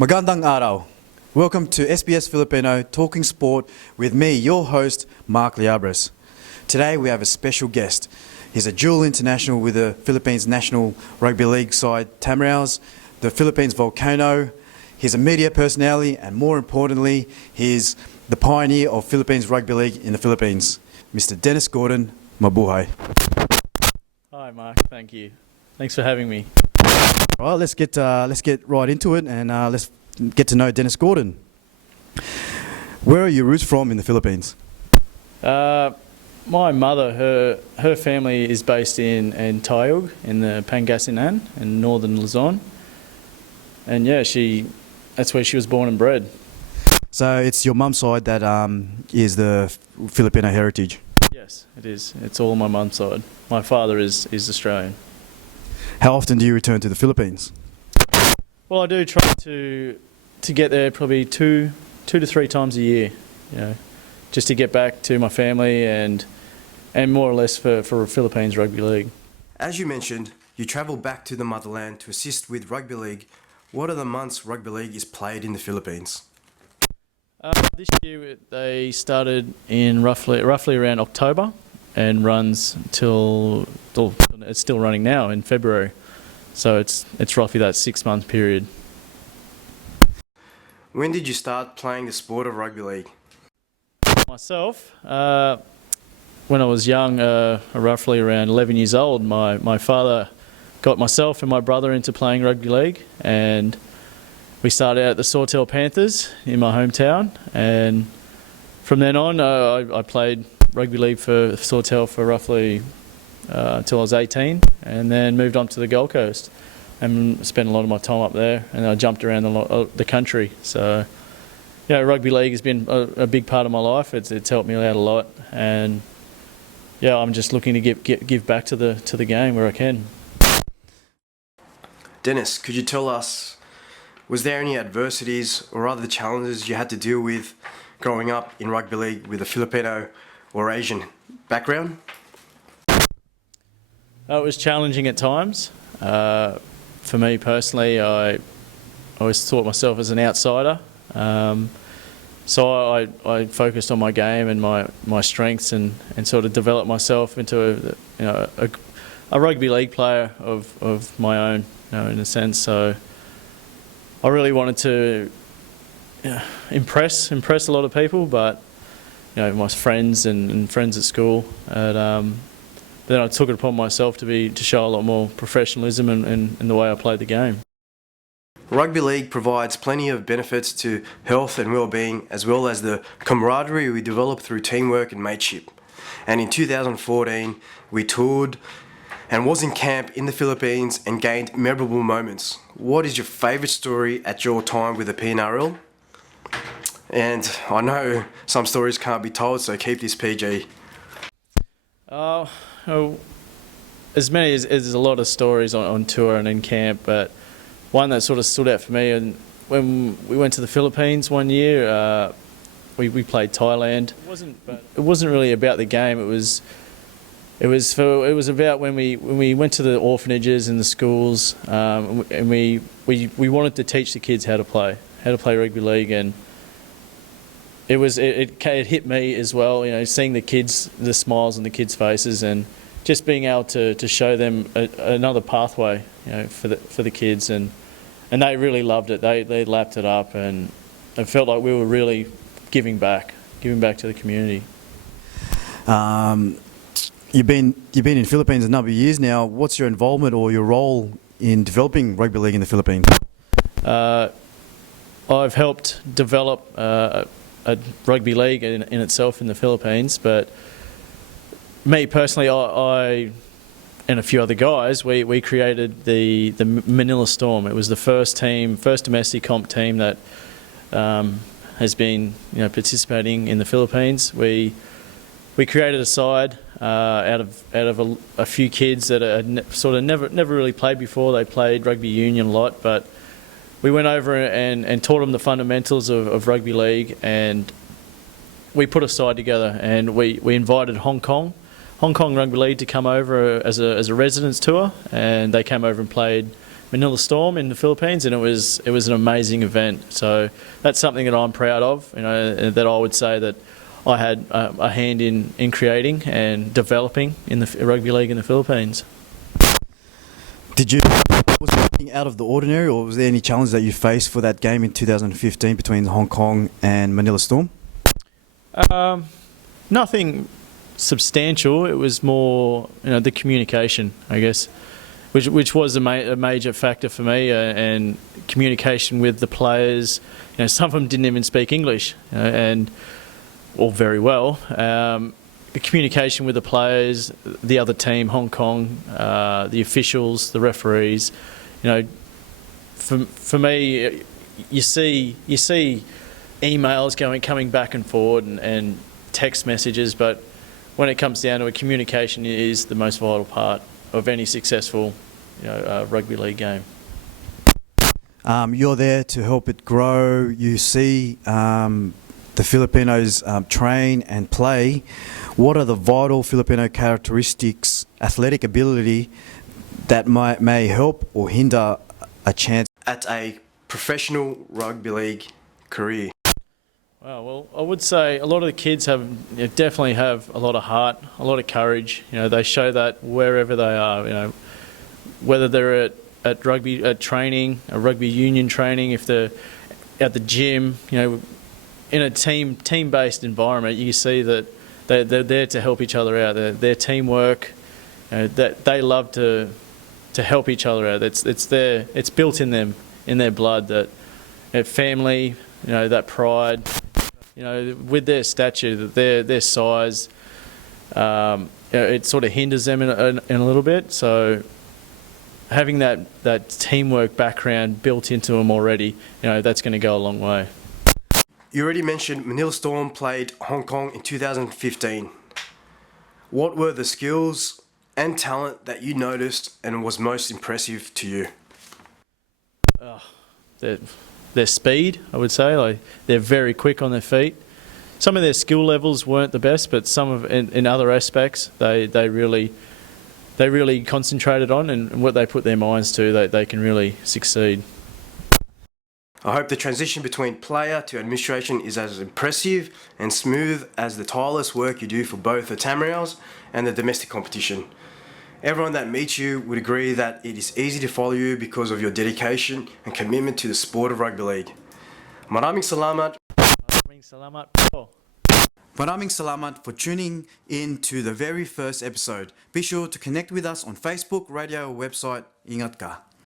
Magandang araw. Welcome to SBS Filipino Talking Sport with me, your host, Mark Liabres. Today we have a special guest. He's a dual international with the Philippines National Rugby League side Tamaraos, the Philippines Volcano. He's a media personality and more importantly, he's the pioneer of Philippines Rugby League in the Philippines. Mr. Dennis Gordon, mabuhay. Hi Mark, thank you. Thanks for having me. All right, let's get right into it and let's get to know Dennis Gordon. Where are your roots from in the Philippines? My mother, her family is based in Tayug in the Pangasinan in northern Luzon, and yeah, that's where she was born and bred. So it's your mum's side that is the Filipino heritage. Yes, it is. It's all my mum's side. My father is Australian. How often do you return to the Philippines? Well, I do try to get there probably two to three times a year, just to get back to my family and more or less for Philippines Rugby League. As you mentioned, you travel back to the motherland to assist with rugby league. What are the months rugby league is played in the Philippines? This year they started in roughly around October and runs till it's still running now in February. So it's roughly that 6-month period. When did you start playing the sport of rugby league? Myself, when I was young, roughly around 11 years old, my father got myself and my brother into playing rugby league, and we started out at the Sawtell Panthers in my hometown, and from then on I played rugby league for Sawtell for roughly until I was 18, and then moved on to the Gold Coast and spent a lot of my time up there, and I jumped around the country. So rugby league has been a big part of my life. It's helped me out a lot, and I'm just looking to give back to the game where I can. Dennis, could you tell us, was there any adversities or other challenges you had to deal with growing up in rugby league with a Filipino or Asian background? It was challenging at times. For me personally, I always thought myself as an outsider. So I focused on my game and my strengths and sort of developed myself into a rugby league player of my own, in a sense. So I really wanted to impress a lot of people, but my friends and friends at school. Then I took it upon myself to show a lot more professionalism in the way I played the game. Rugby league provides plenty of benefits to health and well-being, as well as the camaraderie we develop through teamwork and mateship. And in 2014, we toured and was in camp in the Philippines and gained memorable moments. What is your favourite story at your time with the PNRL? And I know some stories can't be told, so keep this PG. As many as there's a lot of stories on tour and in camp, but one that sort of stood out for me, and when we went to the Philippines one year, we played Thailand. It wasn't really about the game. It was about when we went to the orphanages and the schools, and we wanted to teach the kids how to play rugby league, and it hit me as well. Seeing the kids, the smiles on the kids' faces, and just being able to show them another pathway, for the kids, and they really loved it. They lapped it up, and it felt like we were really giving back to the community. You've been in Philippines a number of years now. What's your involvement or your role in developing rugby league in the Philippines? I've helped develop a rugby league in itself in the Philippines, but me personally, I and a few other guys, we created the Manila Storm. It was the first domestic comp team that has been participating in the Philippines. We created a side out of a few kids that had sort of never really played before. They played rugby union a lot, but we went over and taught them the fundamentals of rugby league, and we put a side together, and we invited Hong Kong Rugby League to come over as a residence tour, and they came over and played Manila Storm in the Philippines, and it was an amazing event. So that's something that I'm proud of. That I would say that I had a hand in creating and developing in the rugby league in the Philippines. Was there anything out of the ordinary, or was there any challenge that you faced for that game in 2015 between Hong Kong and Manila Storm? Nothing substantial. It was more, the communication, I guess, which was a major factor for me, and communication with the players. Some of them didn't even speak English, or very well. The communication with the players, the other team, Hong Kong, the officials, the referees. For me, you see emails coming back and forward and text messages, but when it comes down to it, communication is the most vital part of any successful rugby league game. You're there to help it grow. You see the Filipinos train and play. What are the vital Filipino characteristics, athletic ability, that may help or hinder a chance at a professional rugby league career? Well, I would say a lot of the kids definitely have a lot of heart, a lot of courage. They show that wherever they are. Whether they're at rugby training, a rugby union training, if they're at the gym, in a team-based environment, you see that they're there to help each other out. Their teamwork, that they love to help each other out. It's built in them, in their blood, that family, that pride, with their stature, their size, it sort of hinders them in a little bit. So having that teamwork background built into them already, that's going to go a long way. You already mentioned Manila Storm played Hong Kong in 2015. What were the skills and talent that you noticed and was most impressive to you? Their speed, I would say. They're very quick on their feet. Some of their skill levels weren't the best, but in other aspects they really concentrated on, and what they put their minds to, they can really succeed. I hope the transition between player to administration is as impressive and smooth as the tireless work you do for both the Tamriels and the domestic competition. Everyone that meets you would agree that it is easy to follow you because of your dedication and commitment to the sport of rugby league. Maraming salamat. Maraming salamat po. Maraming salamat for tuning in to the very first episode. Be sure to connect with us on Facebook, radio, or website. Ingat ka.